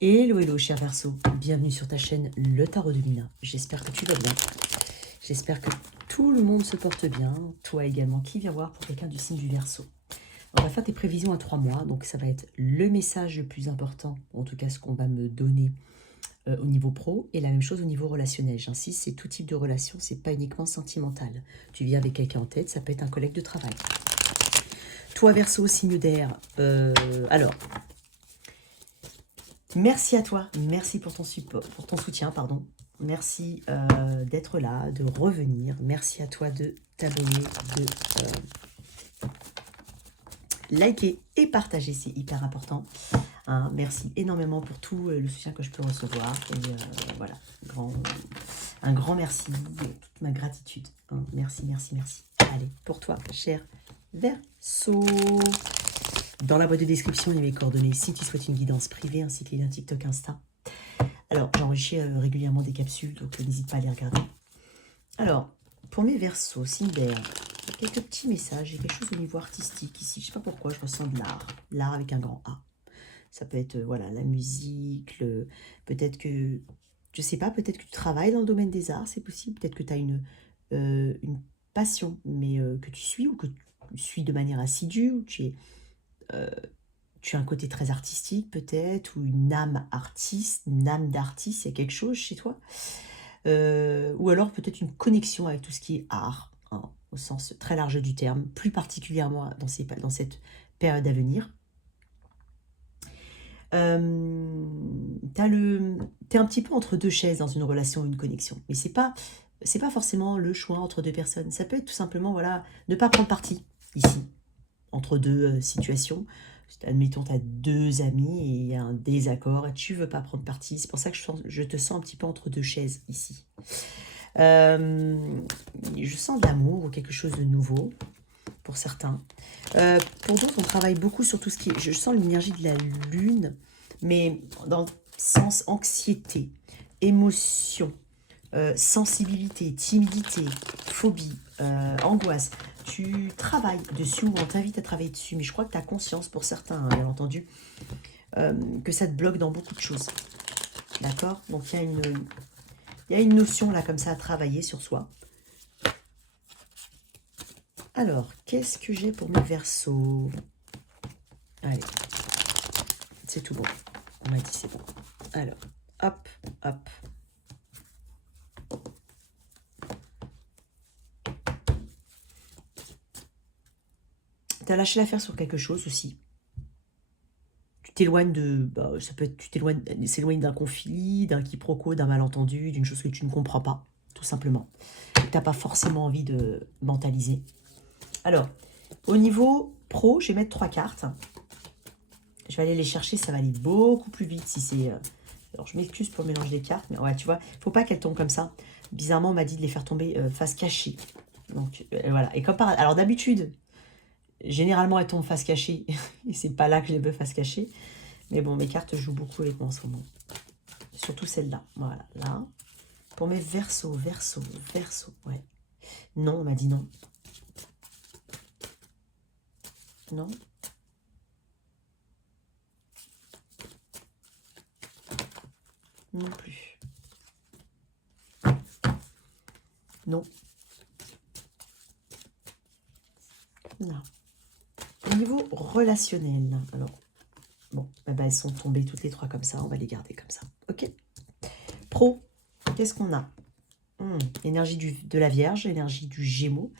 Hello, hello, cher Verseau. Bienvenue sur ta chaîne Le Tarot de Mina. J'espère que tu vas bien. J'espère que tout le monde se porte bien. Toi également, qui vient voir pour quelqu'un du signe du Verseau. On va faire tes prévisions à 3 mois. Donc, ça va être le message le plus important, en tout cas ce qu'on va me donner au niveau pro, et la même chose au niveau relationnel. J'insiste, c'est tout type de relation, c'est pas uniquement sentimental. Tu viens avec quelqu'un en tête, ça peut être un collègue de travail. Toi, Verseau, signe d'air. Alors, merci à toi, merci pour ton support, pour ton soutien, pardon. Merci d'être là, de revenir. Merci à toi de t'abonner, de liker et partager, c'est hyper important. Hein, merci énormément pour tout le soutien que je peux recevoir. Et voilà, un grand merci, toute ma gratitude. Hein, merci, merci, merci. Allez, pour toi, cher Verseau. Dans la boîte de description, il y a mes coordonnées si tu souhaites une guidance privée, ainsi que les liens TikTok, Insta. Alors, j'enrichis régulièrement des capsules, donc n'hésite pas à les regarder. Alors, pour mes Verseaux, signe d'air, quelques petits messages. J'ai quelque chose au niveau artistique ici. Je ne sais pas pourquoi, je ressens de l'art. L'art avec un grand A. Ça peut être, voilà, la musique, peut-être que, je ne sais pas, peut-être que tu travailles dans le domaine des arts, c'est possible. Peut-être que tu as une passion, mais que tu suis, ou que tu suis de manière assidue, ou tu as un côté très artistique peut-être, ou une âme artiste, une âme d'artiste, il y a quelque chose chez toi. Ou alors peut-être une connexion avec tout ce qui est art, hein, au sens très large du terme, plus particulièrement dans cette période à venir. T'es un petit peu entre deux chaises dans une relation ou une connexion, mais c'est pas forcément le choix entre deux personnes. Ça peut être tout simplement, voilà, ne pas prendre parti ici entre deux situations. Admettons, tu as deux amis et il y a un désaccord et tu veux pas prendre parti. C'est pour ça que je te sens un petit peu entre deux chaises ici. Je sens de l'amour ou quelque chose de nouveau pour certains. Pour d'autres, on travaille beaucoup sur tout ce qui est... Je sens l'énergie de la lune, mais dans le sens anxiété, émotion, sensibilité, timidité, phobie, angoisse. Tu travailles dessus ou on t'invite à travailler dessus, mais je crois que tu as conscience pour certains, hein, bien entendu, que ça te bloque dans beaucoup de choses. D'accord? Donc il y a une notion là comme ça à travailler sur soi. Alors, qu'est-ce que j'ai pour mes Verseaux? Allez, c'est tout bon. On m'a dit c'est bon. Alors, hop, hop. Tu as lâché l'affaire sur quelque chose aussi. Tu t'éloignes de... Bah, ça peut être... Tu s'éloignes d'un conflit, d'un quiproquo, d'un malentendu, d'une chose que tu ne comprends pas, tout simplement. Tu n'as pas forcément envie de mentaliser. Alors, au niveau pro, je vais mettre 3 cartes. Je vais aller les chercher, ça va aller beaucoup plus vite si c'est... Alors, je m'excuse pour le mélange des cartes, mais ouais, tu vois, faut pas qu'elles tombent comme ça. Bizarrement, on m'a dit de les faire tomber face cachée. Donc, voilà. Et comme par... Alors, d'habitude, généralement, elles tombent face cachée. Et c'est pas là que je les veux face cachée. Mais bon, mes cartes jouent beaucoup avec moi en ce moment. Surtout celle-là. Voilà, là. Pour mes Verseaux, ouais. Non, on m'a dit non. Non. Non plus. Non. Non. Au niveau relationnel, alors, bon, eh ben, elles sont tombées toutes les 3 comme ça, on va les garder comme ça. Ok. Pro, qu'est-ce qu'on a? Énergie de la Vierge, énergie du Gémeaux.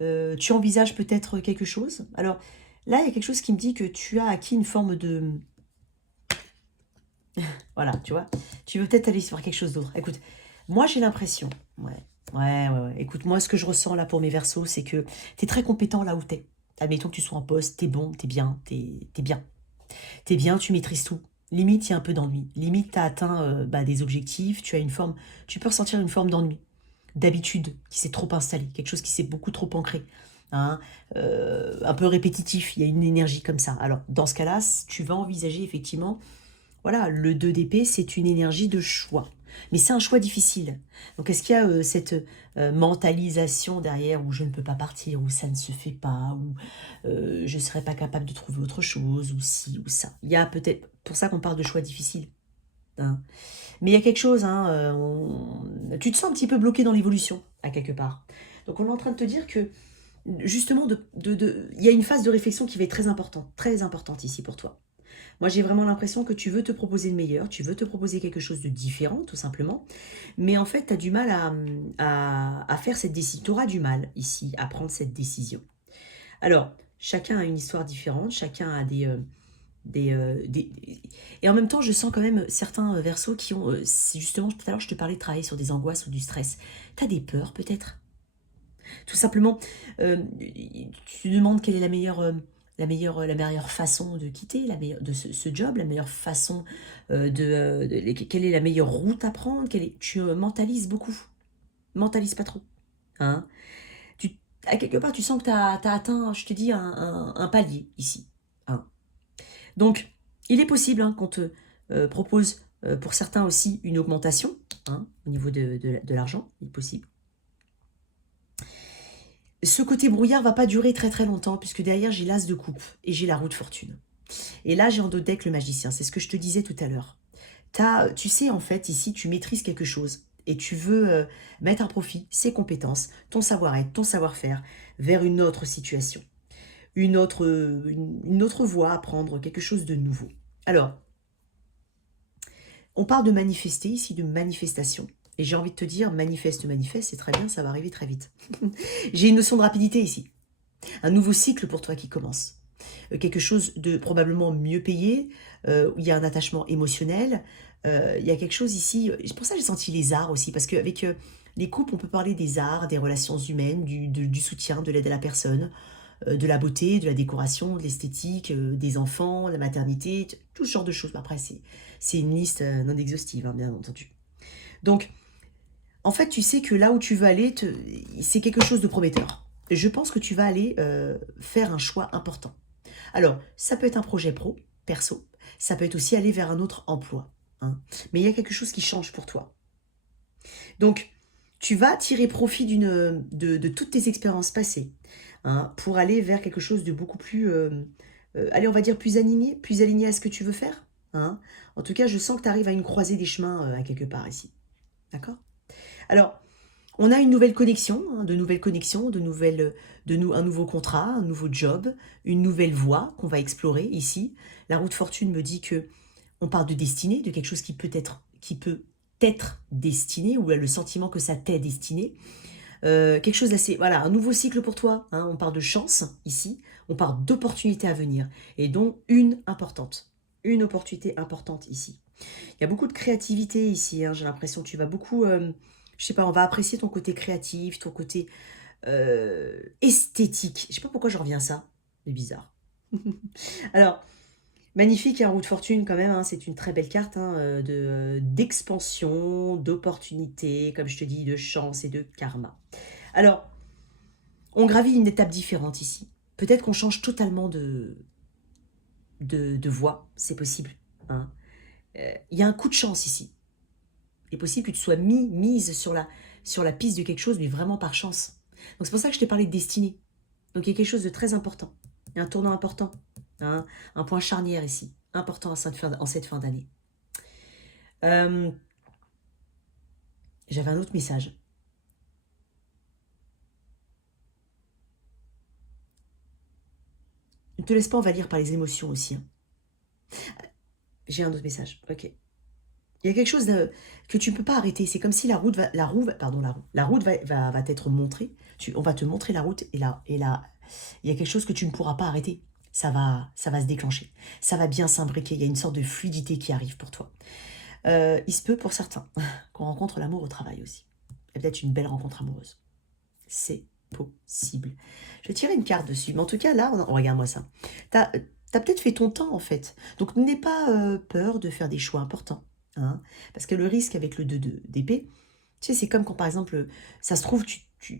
Tu envisages peut-être quelque chose? Alors, là, il y a quelque chose qui me dit que tu as acquis une forme de... Voilà, tu vois. Tu veux peut-être aller sur quelque chose d'autre. Écoute, moi, j'ai l'impression... Ouais. Écoute, moi, ce que je ressens là pour mes Verseaux, c'est que tu es très compétent là où tu es. Admettons que tu sois en poste, t'es bon, t'es bien, t'es bien. T'es bien, tu maîtrises tout. Limite, il y a un peu d'ennui. Limite, tu as atteint des objectifs, tu as une forme... Tu peux ressentir une forme d'ennui, d'habitude qui s'est trop installée, quelque chose qui s'est beaucoup trop ancré. Hein, un peu répétitif, il y a une énergie comme ça. Alors, dans ce cas-là, tu vas envisager effectivement... Voilà, le 2 d'épée, c'est une énergie de choix. Mais c'est un choix difficile. Donc est-ce qu'il y a cette mentalisation derrière où je ne peux pas partir, où ça ne se fait pas, où je ne serais pas capable de trouver autre chose, ou ci, ou ça. Il y a peut-être pour ça qu'on parle de choix difficiles. Hein. Mais il y a quelque chose, hein, tu te sens un petit peu bloqué dans l'évolution, à quelque part. Donc on est en train de te dire que, justement, il y a une phase de réflexion qui va être très importante ici pour toi. Moi, j'ai vraiment l'impression que tu veux te proposer le meilleur, tu veux te proposer quelque chose de différent, tout simplement. Mais en fait, tu as du mal à faire cette décision. Tu auras du mal, ici, à prendre cette décision. Alors, chacun a une histoire différente, chacun a des. Et en même temps, je sens quand même certains versos qui ont... c'est justement, tout à l'heure, je te parlais de travailler sur des angoisses ou du stress. Tu as des peurs, peut-être. Tout simplement, tu demandes quelle est la meilleure façon de quitter de ce job, la meilleure façon quelle est la meilleure route à prendre, tu mentalises beaucoup. Mentalise pas trop. Hein. À quelque part, tu sens que tu as atteint, je te dis, un palier ici. Hein. Donc, il est possible hein, qu'on te propose, pour certains aussi, une augmentation hein, au niveau de l'argent. Il est possible. Ce côté brouillard va pas durer très très longtemps, puisque derrière, j'ai l'as de coupe et j'ai la roue de fortune. Et là, j'ai en dos deck le magicien. C'est ce que je te disais tout à l'heure. Tu sais, en fait, ici, tu maîtrises quelque chose et tu veux mettre à profit ses compétences, ton savoir-être, ton savoir-faire vers une autre situation, une autre voie à prendre, quelque chose de nouveau. Alors, on parle de manifester ici, de manifestation. Et j'ai envie de te dire, manifeste, c'est très bien, ça va arriver très vite. J'ai une notion de rapidité ici. Un nouveau cycle pour toi qui commence. Quelque chose de probablement mieux payé, où il y a un attachement émotionnel. Il y a quelque chose ici, c'est pour ça que j'ai senti les arts aussi, parce qu'avec les couples, on peut parler des arts, des relations humaines, du soutien, de l'aide à la personne, de la beauté, de la décoration, de l'esthétique, des enfants, la maternité, tout ce genre de choses. Après, c'est une liste non exhaustive, hein, bien entendu. Donc, en fait, tu sais que là où tu veux aller, c'est quelque chose de prometteur. Je pense que tu vas aller faire un choix important. Alors, ça peut être un projet pro, perso, ça peut être aussi aller vers un autre emploi. Hein. Mais il y a quelque chose qui change pour toi. Donc, tu vas tirer profit de toutes tes expériences passées hein, pour aller vers quelque chose de beaucoup plus, allez, on va dire plus aligné à ce que tu veux faire. Hein. En tout cas, je sens que tu arrives à une croisée des chemins à quelque part ici. D'accord? Alors, on a une nouvelle connexion, hein, de nouvelles connexions, un nouveau contrat, un nouveau job, une nouvelle voie qu'on va explorer ici. La roue de fortune me dit que on parle de destinée, de quelque chose qui peut être destiné, ou le sentiment que ça t'est destiné. Quelque chose d'assez... Voilà, un nouveau cycle pour toi. Hein, on parle de chance ici, on parle d'opportunités à venir, et donc une opportunité importante ici. Il y a beaucoup de créativité ici, hein, j'ai l'impression que tu vas beaucoup... je sais pas, on va apprécier ton côté créatif, ton côté esthétique. Je sais pas pourquoi je reviens à ça, c'est bizarre. Alors, magnifique, un roue de fortune quand même, hein, c'est une très belle carte hein, d'expansion, d'opportunité, comme je te dis, de chance et de karma. Alors, on gravit une étape différente ici. Peut-être qu'on change totalement de voie, c'est possible. Hein. Y a un coup de chance ici. Il est possible que tu sois mise sur la piste de quelque chose, mais vraiment par chance. Donc c'est pour ça que je t'ai parlé de destinée. Donc il y a quelque chose de très important. Il y a un tournant important. Hein, un point charnière ici. Important en cette fin d'année. J'avais un autre message. Ne te laisse pas envahir par les émotions aussi. Hein. J'ai un autre message. Ok. Il y a quelque chose que tu ne peux pas arrêter. C'est comme si la route va t'être montrée. On va te montrer la route et là, il y a quelque chose que tu ne pourras pas arrêter. Ça va se déclencher. Ça va bien s'imbriquer. Il y a une sorte de fluidité qui arrive pour toi. Il se peut pour certains qu'on rencontre l'amour au travail aussi. Il y a peut-être une belle rencontre amoureuse. C'est possible. Je vais tirer une carte dessus. Mais en tout cas, là, regarde-moi ça. T'as peut-être fait ton temps, en fait. Donc, n'aie pas peur de faire des choix importants. Hein, parce que le risque avec le 2 d'épée, tu sais, c'est comme quand, par exemple, ça se trouve,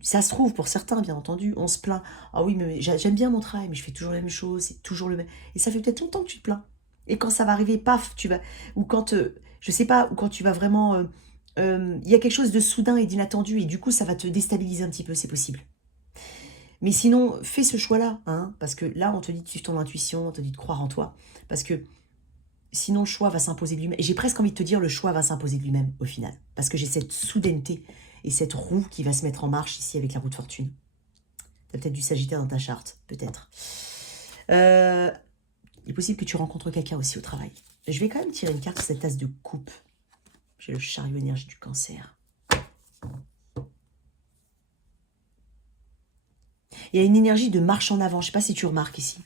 ça se trouve pour certains, bien entendu, on se plaint. Ah oui, mais j'aime bien mon travail, mais je fais toujours la même chose, c'est toujours le même. Et ça fait peut-être longtemps que tu te plains. Et quand ça va arriver, paf, tu vas... Ou quand, je sais pas, ou quand tu vas vraiment il y a quelque chose de soudain et d'inattendu, et du coup, ça va te déstabiliser un petit peu, c'est possible. Mais sinon, fais ce choix-là, hein, parce que là, on te dit de suivre ton intuition, on te dit de croire en toi, parce que sinon, le choix va s'imposer de lui-même. Et j'ai presque envie de te dire, le choix va s'imposer de lui-même, au final, parce que j'ai cette soudaineté et cette roue qui va se mettre en marche ici avec la roue de fortune. Tu as peut-être du Sagittaire dans ta charte, peut-être. Il est possible que tu rencontres quelqu'un aussi au travail. Je vais quand même tirer une carte sur cette tasse de coupe. J'ai le chariot énergie du Cancer. Il y a une énergie de marche en avant. Je ne sais pas si tu remarques ici.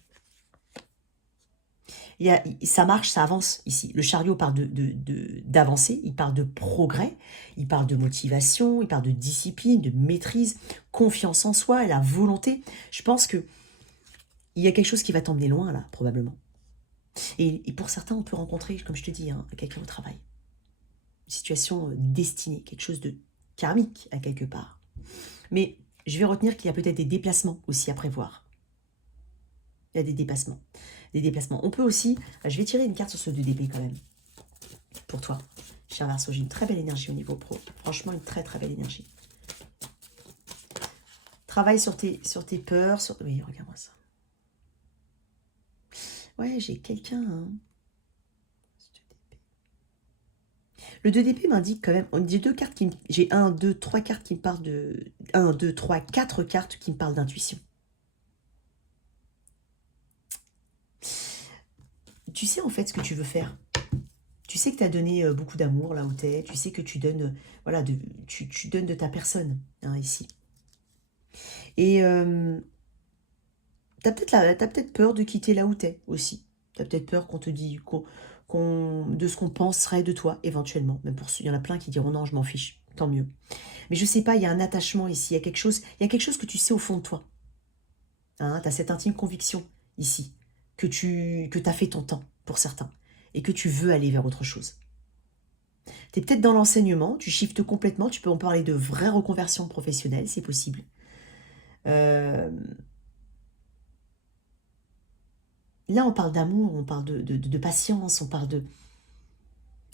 Ça marche, ça avance ici. Le chariot parle d'avancer, il parle de progrès, il parle de motivation, il parle de discipline, de maîtrise, confiance en soi et la volonté. Je pense que il y a quelque chose qui va t'emmener loin là, probablement. Et pour certains, on peut rencontrer, comme je te dis, hein, quelqu'un au travail. Une situation destinée, quelque chose de karmique à quelque part. Mais je vais retenir qu'il y a peut-être des déplacements aussi à prévoir. Il y a des déplacements. On peut aussi... Je vais tirer une carte sur ce 2 d'épée quand même. Pour toi, cher Verseau. J'ai une très belle énergie au niveau pro. Franchement, une très très belle énergie. Travaille sur tes peurs. Oui, regarde-moi ça. Ouais, j'ai quelqu'un... Hein. Le 2 d'épée m'indique quand même... J'ai 2 cartes qui... J'ai 1, 2, 3 cartes qui me parlent de... 1, 2, 3, 4 cartes qui me parlent d'intuition. Tu sais en fait ce que tu veux faire. Tu sais que tu as donné beaucoup d'amour là où tu es. Tu sais que tu donnes, voilà, tu donnes de ta personne, hein, ici. Et tu as peut-être peur de quitter là où tu es aussi. Tu as peut-être peur qu'on te dise, de ce qu'on penserait de toi, éventuellement. Même pour ceux, il y en a plein qui diront non, je m'en fiche, tant mieux. Mais je sais pas, il y a un attachement ici, il y a quelque chose que tu sais au fond de toi. Hein, tu as cette intime conviction ici, que tu as fait ton temps pour certains, et que tu veux aller vers autre chose. Tu es peut-être dans l'enseignement, tu shiftes complètement, tu peux en parler de vraie reconversion professionnelle, c'est possible. Là, on parle d'amour, on parle de patience, on parle de...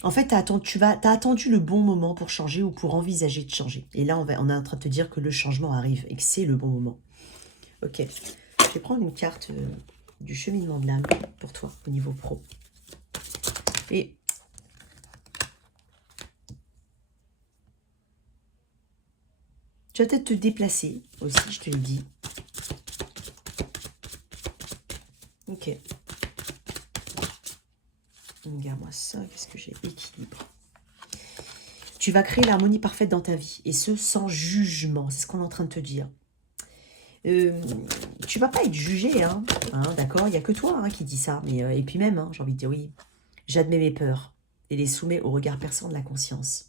En fait, t'as attendu le bon moment pour changer ou pour envisager de changer. Et là, on est en train de te dire que le changement arrive et que c'est le bon moment. Ok, je vais prendre une carte du cheminement de l'âme pour toi, au niveau pro. Et tu vas peut-être te déplacer aussi, je te le dis. Ok. Regarde-moi ça, qu'est-ce que j'ai? Équilibre. Tu vas créer l'harmonie parfaite dans ta vie, et ce, sans jugement. C'est ce qu'on est en train de te dire. Tu vas pas être jugé, hein, d'accord? Il n'y a que toi qui dis ça. Mais, et puis même, j'ai envie de dire, oui, j'admets mes peurs et les soumets au regard perçant de la conscience.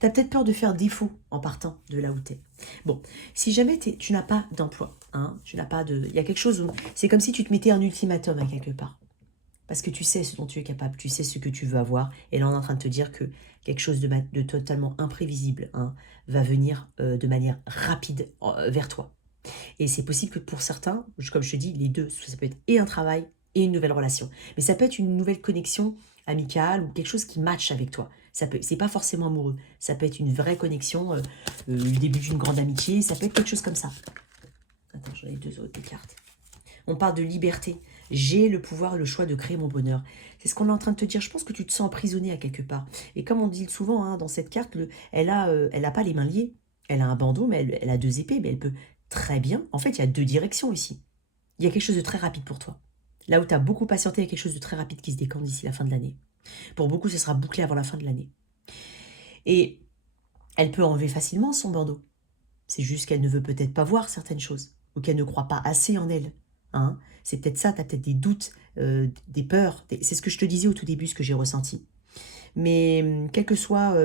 Tu as peut-être peur de faire défaut en partant de là où tu es. Bon, si jamais tu n'as pas d'emploi, tu n'as pas de... Il y a quelque chose où... C'est comme si tu te mettais un ultimatum à quelque part. Parce que tu sais ce dont tu es capable, tu sais ce que tu veux avoir. Et là, on est en train de te dire que quelque chose de totalement imprévisible va venir de manière rapide vers toi. Et c'est possible que pour certains, comme je te dis, les deux, ça peut être et un travail et une nouvelle relation. Mais ça peut être une nouvelle connexion amicale ou quelque chose qui matche avec toi. C'est pas forcément amoureux. Ça peut être une vraie connexion, le début d'une grande amitié. Ça peut être quelque chose comme ça. Attends, j'en ai 2 autres cartes. On parle de liberté. J'ai le pouvoir et le choix de créer mon bonheur. C'est ce qu'on est en train de te dire. Je pense que tu te sens emprisonné à quelque part. Et comme on dit souvent dans cette carte, elle a pas les mains liées. Elle a un bandeau, mais elle a 2 épées. Mais elle peut très bien... En fait, il y a 2 directions ici. Il y a quelque chose de très rapide pour toi. Là où tu as beaucoup patienté, il y a quelque chose de très rapide qui se décante d'ici la fin de l'année. Pour beaucoup, ce sera bouclé avant la fin de l'année. Et elle peut enlever facilement son bandeau. C'est juste qu'elle ne veut peut-être pas voir certaines choses. Ou qu'elle ne croit pas assez en elle. C'est peut-être ça, tu as peut-être des doutes, des peurs. C'est ce que je te disais au tout début, ce que j'ai ressenti. Mais quelle que soit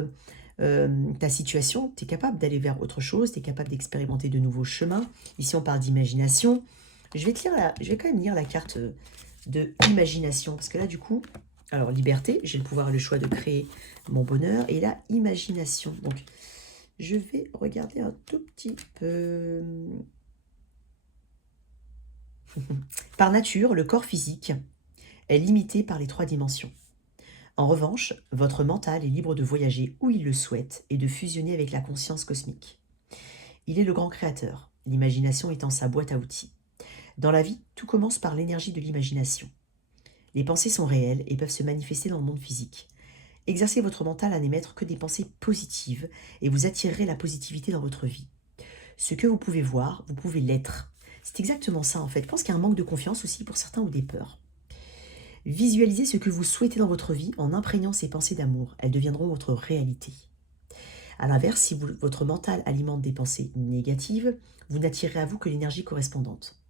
ta situation, tu es capable d'aller vers autre chose, tu es capable d'expérimenter de nouveaux chemins. Ici, on parle d'imagination. Je vais quand même lire la carte de imagination, parce que là, du coup, alors liberté, j'ai le pouvoir et le choix de créer mon bonheur, et là, imagination. Donc, je vais regarder un tout petit peu. Par nature, le corps physique est limité par les 3 dimensions. En revanche, votre mental est libre de voyager où il le souhaite et de fusionner avec la conscience cosmique. Il est le grand créateur, l'imagination étant sa boîte à outils. Dans la vie, tout commence par l'énergie de l'imagination. Les pensées sont réelles et peuvent se manifester dans le monde physique. Exercez votre mental à n'émettre que des pensées positives et vous attirerez la positivité dans votre vie. Ce que vous pouvez voir, vous pouvez l'être. C'est exactement ça en fait. Je pense qu'il y a un manque de confiance aussi pour certains ou des peurs. Visualisez ce que vous souhaitez dans votre vie en imprégnant ces pensées d'amour. Elles deviendront votre réalité. A l'inverse, si votre mental alimente des pensées négatives, vous n'attirez à vous que l'énergie correspondante.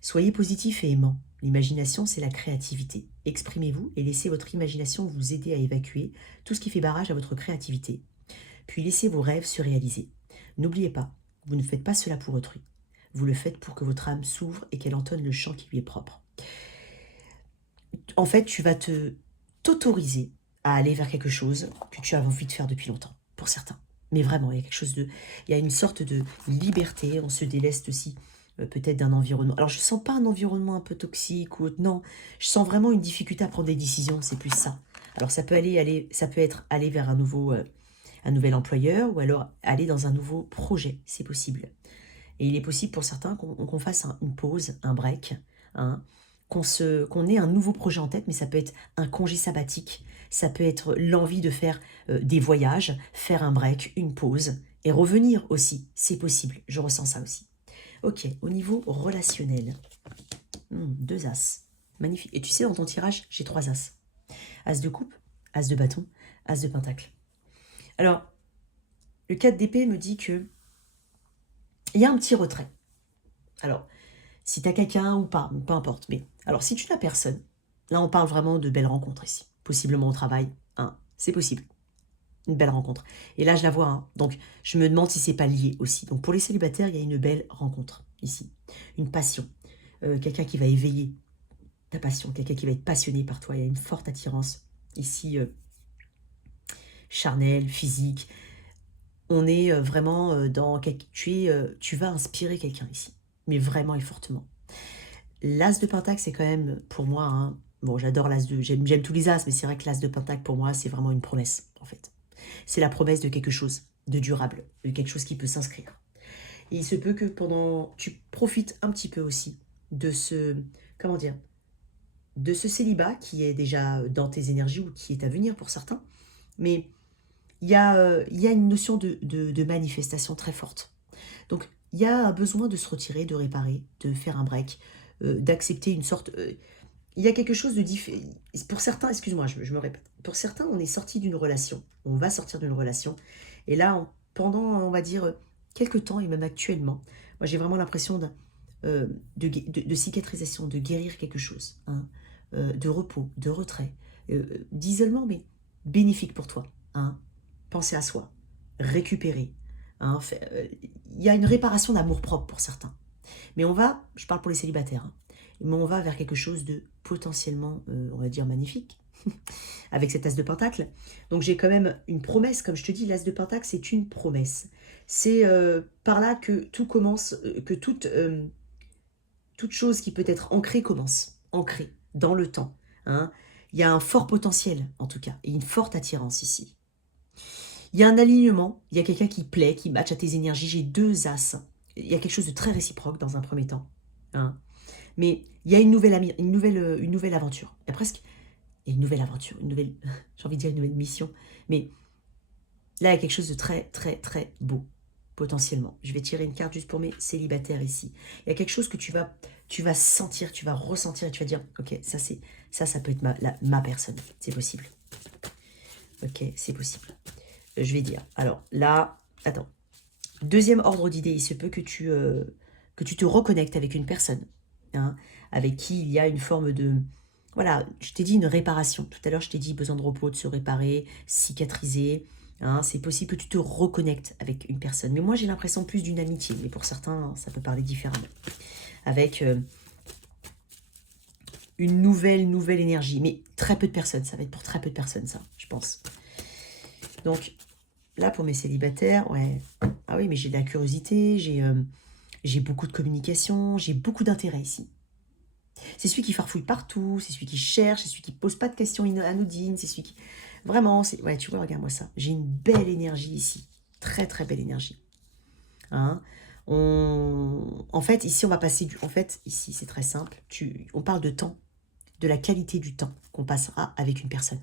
Soyez positif et aimant. L'imagination, c'est la créativité. Exprimez-vous et laissez votre imagination vous aider à évacuer tout ce qui fait barrage à votre créativité. Puis laissez vos rêves se réaliser. N'oubliez pas, vous ne faites pas cela pour autrui. Vous le faites pour que votre âme s'ouvre et qu'elle entonne le chant qui lui est propre. En fait, tu vas t'autoriser à aller vers quelque chose que tu as envie de faire depuis longtemps, pour certains. Mais vraiment, il y a une sorte de liberté, on se déleste aussi peut-être d'un environnement. Alors, je ne sens pas un environnement un peu toxique ou autre, non. Je sens vraiment une difficulté à prendre des décisions, c'est plus ça. Alors, ça peut être aller vers un nouvel employeur ou alors aller dans un nouveau projet, c'est possible. Et il est possible pour certains qu'on fasse une pause, un break, hein, qu'on ait un nouveau projet en tête, mais ça peut être un congé sabbatique, ça peut être l'envie de faire des voyages, faire un break, une pause, et revenir aussi, c'est possible, je ressens ça aussi. Ok, au niveau relationnel, 2 as, magnifique. Et tu sais, dans ton tirage, j'ai 3 as. As de coupe, as de bâton, as de pentacle. Alors, le 4 d'épée me dit que il y a un petit retrait. Alors, si tu as quelqu'un ou pas, peu importe. Mais alors, si tu n'as personne, là, on parle vraiment de belles rencontres ici. Possiblement au travail, hein, c'est possible. Une belle rencontre. Et là, je la vois, hein. Donc, je me demande si c'est pas lié aussi. Donc, pour les célibataires, il y a une belle rencontre ici. Une passion. Quelqu'un qui va éveiller ta passion. Quelqu'un qui va être passionné par toi. Il y a une forte attirance ici, charnelle, physique. On est vraiment dans... tu vas inspirer quelqu'un ici. Mais vraiment et fortement. L'as de pentacle, c'est quand même, pour moi, hein, bon, j'adore l'as de... J'aime tous les as, mais c'est vrai que l'as de pentacle, pour moi, c'est vraiment une promesse, en fait. C'est la promesse de quelque chose de durable, de quelque chose qui peut s'inscrire. Et il se peut que tu profites un petit peu aussi de comment dire, de ce célibat qui est déjà dans tes énergies ou qui est à venir pour certains. Mais il y a une notion de manifestation très forte. Donc, il y a un besoin de se retirer, de réparer, de faire un break, d'accepter une sorte... il y a quelque chose de différent. Pour certains, excuse-moi, je me répète. Pour certains, on est sorti d'une relation. On va sortir d'une relation. Et là, pendant, on va dire, quelques temps, et même actuellement, moi, j'ai vraiment l'impression de cicatrisation, de guérir quelque chose, hein, de repos, de retrait, d'isolement, mais bénéfique pour toi. Hein. Penser à soi, récupérer. Hein, il y a une réparation d'amour-propre pour certains. Mais je parle pour les célibataires, hein, mais on va vers quelque chose de potentiellement, on va dire, magnifique, avec cet as de pentacle. Donc j'ai quand même une promesse, comme je te dis, l'as de pentacle, c'est une promesse. C'est par là que tout commence, que toute chose qui peut être ancrée commence, ancrée dans le temps. Hein. Il y a un fort potentiel, en tout cas, et une forte attirance ici. Il y a un alignement, il y a quelqu'un qui plaît, qui matche à tes énergies. J'ai 2 as. Il y a quelque chose de très réciproque dans un premier temps. Hein. Mais il y a une nouvelle aventure. Il y a presque une nouvelle aventure, j'ai envie de dire une nouvelle mission. Mais là, il y a quelque chose de très, très, très beau, potentiellement. Je vais tirer une carte juste pour mes célibataires ici. Il y a quelque chose que tu vas sentir, tu vas ressentir et tu vas dire, ok, ça peut être ma personne. C'est possible. Ok, c'est possible. Je vais dire. Alors là, attends. Deuxième ordre d'idée, il se peut que tu te reconnectes avec une personne, hein, avec qui il y a une forme de... Voilà, je t'ai dit une réparation. Tout à l'heure, je t'ai dit besoin de repos, de se réparer, cicatriser. Hein, c'est possible que tu te reconnectes avec une personne. Mais moi, j'ai l'impression plus d'une amitié. Mais pour certains, ça peut parler différemment. Avec une nouvelle énergie. Mais très peu de personnes. Ça va être pour très peu de personnes, ça, je pense. Donc, là, pour mes célibataires, ouais. Ah oui, mais j'ai de la curiosité, j'ai beaucoup de communication, j'ai beaucoup d'intérêt ici. C'est celui qui farfouille partout, c'est celui qui cherche, c'est celui qui pose pas de questions anodines, c'est celui qui... Vraiment, ouais, tu vois, regarde-moi ça. J'ai une belle énergie ici. Très, très belle énergie. Hein, en fait, ici, on va passer du... En fait, ici, c'est très simple. On parle de temps, de la qualité du temps qu'on passera avec une personne.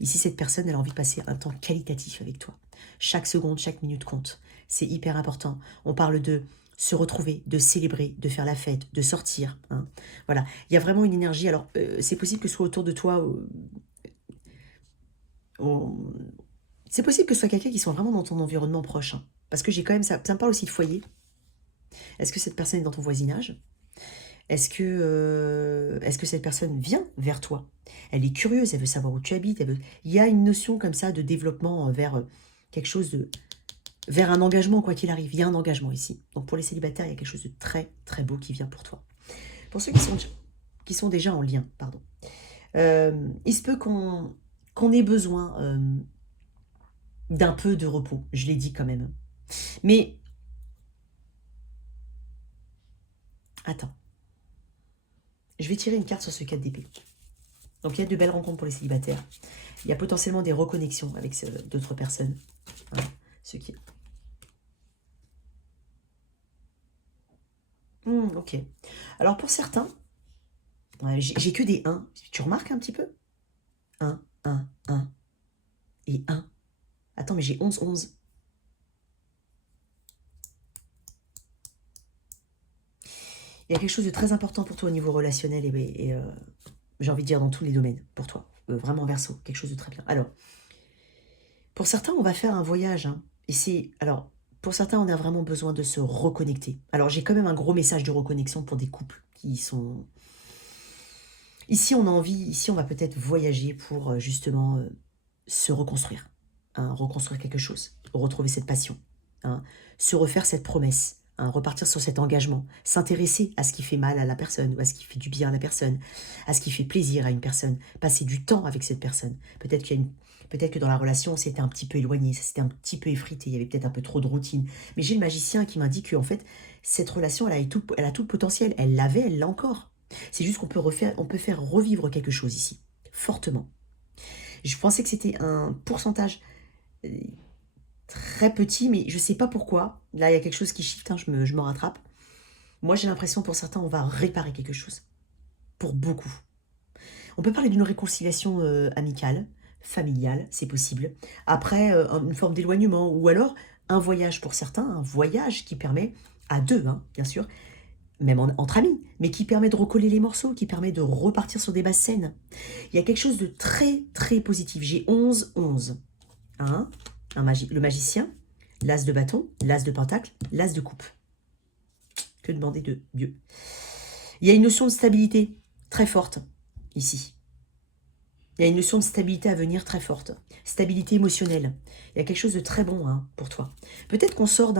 Ici, cette personne, elle a envie de passer un temps qualitatif avec toi. Chaque seconde, chaque minute compte. C'est hyper important. On parle de se retrouver, de célébrer, de faire la fête, de sortir. Hein. Voilà. Il y a vraiment une énergie. Alors, c'est possible que ce soit autour de toi... c'est possible que ce soit quelqu'un qui soit vraiment dans ton environnement proche. Hein. Parce que j'ai quand même... Ça me parle aussi de foyer. Est-ce que cette personne est dans ton voisinage ? Est-ce que cette personne vient vers toi? Elle est curieuse, elle veut savoir où tu habites. Il y a une notion comme ça de développement vers quelque chose de... vers un engagement, quoi qu'il arrive. Il y a un engagement ici. Donc pour les célibataires, il y a quelque chose de très, très beau qui vient pour toi. Pour ceux qui sont déjà en lien, pardon. Il se peut qu'on ait besoin d'un peu de repos. Je l'ai dit quand même. Mais... Attends. Je vais tirer une carte sur ce 4 d'épée. Donc il y a de belles rencontres pour les célibataires. Il y a potentiellement des reconnexions avec d'autres personnes. Hein, ce qui... ok. Alors pour certains, j'ai que des 1. Tu remarques un petit peu 1, 1, 1 et 1. Attends, mais j'ai 11, 11. Il y a quelque chose de très important pour toi au niveau relationnel et j'ai envie de dire dans tous les domaines pour toi. Vraiment Verseau, quelque chose de très bien. Alors, pour certains, on va faire un voyage. Hein, et c'est... Alors, pour certains, on a vraiment besoin de se reconnecter. Alors, j'ai quand même un gros message de reconnexion pour des couples qui sont... Ici, on a envie, ici, on va peut-être voyager pour justement se reconstruire. Hein, reconstruire quelque chose, retrouver cette passion. Hein, se refaire cette promesse. Hein, repartir sur cet engagement, s'intéresser à ce qui fait mal à la personne ou à ce qui fait du bien à la personne, à ce qui fait plaisir à une personne, passer du temps avec cette personne. Peut-être que dans la relation, c'était un petit peu éloigné, ça s'était un petit peu effrité, il y avait peut-être un peu trop de routine. Mais j'ai le magicien qui m'indique qu'en fait, cette relation, elle a tout le potentiel. Elle l'avait, elle l'a encore. C'est juste qu'on peut faire revivre quelque chose ici, fortement. Je pensais que c'était un pourcentage très petit, mais je ne sais pas pourquoi. Là, il y a quelque chose qui shift, hein, je me rattrape. Moi, j'ai l'impression, pour certains, on va réparer quelque chose. Pour beaucoup. On peut parler d'une réconciliation amicale, familiale, c'est possible. Après, une forme d'éloignement, ou alors un voyage pour certains, un voyage qui permet, à deux, hein, bien sûr, même entre amis, mais qui permet de recoller les morceaux, qui permet de repartir sur des bases saines. Il y a quelque chose de très, très positif. J'ai 11, 11. Hein, le magicien, l'as de bâton, l'as de pentacle, l'as de coupe. Que demander de mieux? Il y a une notion de stabilité très forte ici. Il y a une notion de stabilité à venir très forte. Stabilité émotionnelle. Il y a quelque chose de très bon hein, pour toi. Peut-être qu'on sort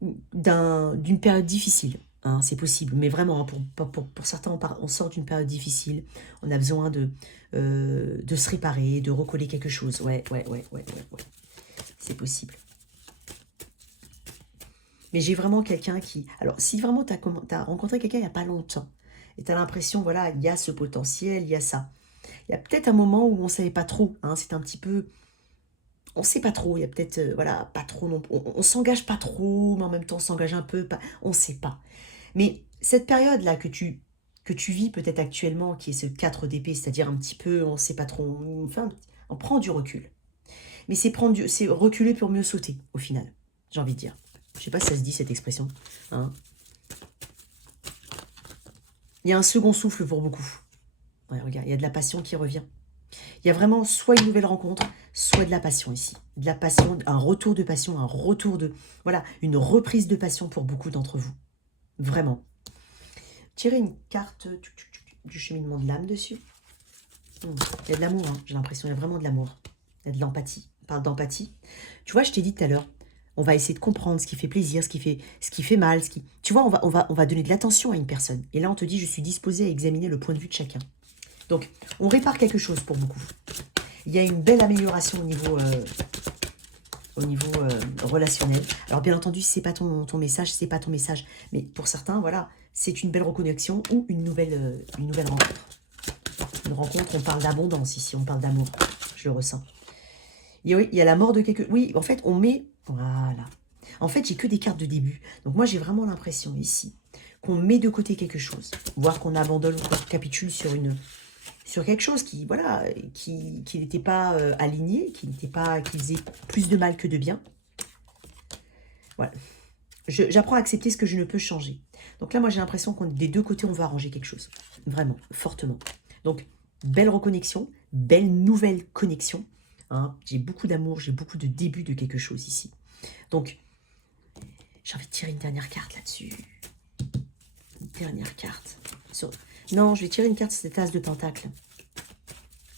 d'une période difficile. Hein, c'est possible. Mais vraiment, hein, pour certains, on sort d'une période difficile. On a besoin de se réparer, de recoller quelque chose. Ouais. C'est possible. Mais j'ai vraiment quelqu'un qui... Alors, si vraiment tu as rencontré quelqu'un il n'y a pas longtemps, et tu as l'impression, voilà, il y a ce potentiel, il y a ça. Il y a peut-être un moment où on ne savait pas trop. Hein, c'est un petit peu... On ne sait pas trop. Il y a peut-être, voilà, pas trop non... On s'engage pas trop, mais en même temps, on s'engage un peu. Pas, on ne sait pas. Mais cette période-là que tu vis peut-être actuellement, qui est ce 4 d'épée, c'est-à-dire un petit peu, on ne sait pas trop, on prend du recul. Mais c'est reculer pour mieux sauter, au final, j'ai envie de dire. Je ne sais pas si ça se dit, cette expression. Hein. Il y a un second souffle pour beaucoup. Ouais, regarde, il y a de la passion qui revient. Il y a vraiment soit une nouvelle rencontre, soit de la passion ici. De la passion, un retour de passion, un retour de... Voilà, une reprise de passion pour beaucoup d'entre vous. Vraiment. Tirez une carte du cheminement de l'âme dessus. Il y a de l'amour, hein, j'ai l'impression. Il y a vraiment de l'amour. Il y a de l'empathie. On parle d'empathie. Tu vois, je t'ai dit tout à l'heure, on va essayer de comprendre ce qui fait plaisir, ce qui fait mal. Tu vois, on va donner de l'attention à une personne. Et là, on te dit, je suis disposée à examiner le point de vue de chacun. Donc, on répare quelque chose pour beaucoup. Il y a une belle amélioration au niveau relationnel. Alors bien entendu, si c'est pas ton message, c'est pas ton message. Mais pour certains, voilà, c'est une belle reconnexion ou une nouvelle rencontre. Une rencontre, on parle d'abondance ici, on parle d'amour. Je le ressens. Et oui, il y a la mort de quelque... Oui, en fait, on met... Voilà. En fait, j'ai que des cartes de début. Donc moi, j'ai vraiment l'impression ici qu'on met de côté quelque chose. Voire qu'on abandonne ou qu'on capitule sur quelque chose qui, voilà, qui n'était pas aligné, qui faisait plus de mal que de bien. Voilà. J'apprends à accepter ce que je ne peux changer. Donc là, moi, j'ai l'impression qu'on des deux côtés, on va arranger quelque chose. Vraiment, fortement. Donc, belle reconnexion, belle nouvelle connexion. Hein. J'ai beaucoup d'amour, j'ai beaucoup de début de quelque chose ici. Donc, j'ai envie de tirer une dernière carte là-dessus. Une dernière carte. Non, je vais tirer une carte sur cette as de pentacle.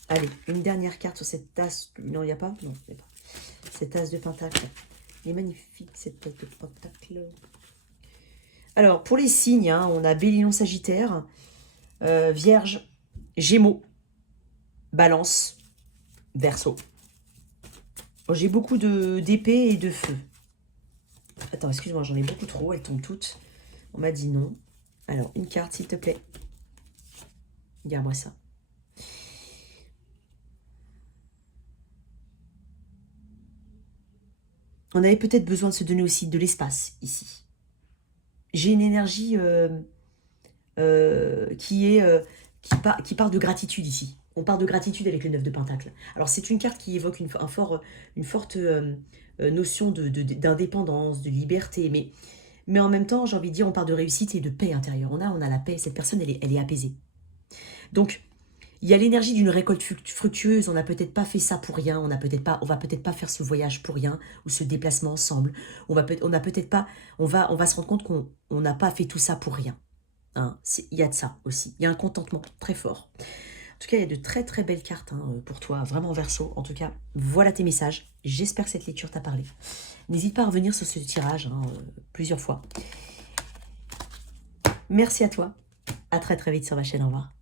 Allez, une dernière carte sur cette tasse. Non, il n'y a pas? Non, il n'y a pas. Cette tasse de pentacle. Elle est magnifique, cette tasse de pentacle. Alors, pour les signes, hein, on a Bélier, Sagittaire, Vierge, Gémeaux, Balance, Verseau. Bon, j'ai beaucoup d'épée et de feu. Attends, excuse-moi, j'en ai beaucoup trop, elles tombent toutes. On m'a dit non. Alors, une carte, s'il te plaît. Regarde-moi ça. On avait peut-être besoin de se donner aussi de l'espace, ici. J'ai une énergie qui part de gratitude, ici. On part de gratitude avec le 9 de Pentacle. Alors, c'est une carte qui évoque une forte notion d'indépendance, de liberté. Mais en même temps, j'ai envie de dire, on part de réussite et de paix intérieure. On a la paix. Cette personne, elle est apaisée. Donc, il y a l'énergie d'une récolte fructueuse. On n'a peut-être pas fait ça pour rien. On va peut-être pas faire ce voyage pour rien ou ce déplacement ensemble. On va se rendre compte qu'on n'a pas fait tout ça pour rien. Hein, il y a de ça aussi. Il y a un contentement très fort. En tout cas, il y a de très très belles cartes pour toi, vraiment Verseau. En tout cas, voilà tes messages. J'espère que cette lecture t'a parlé. N'hésite pas à revenir sur ce tirage plusieurs fois. Merci à toi. À très très vite sur ma chaîne. Au revoir.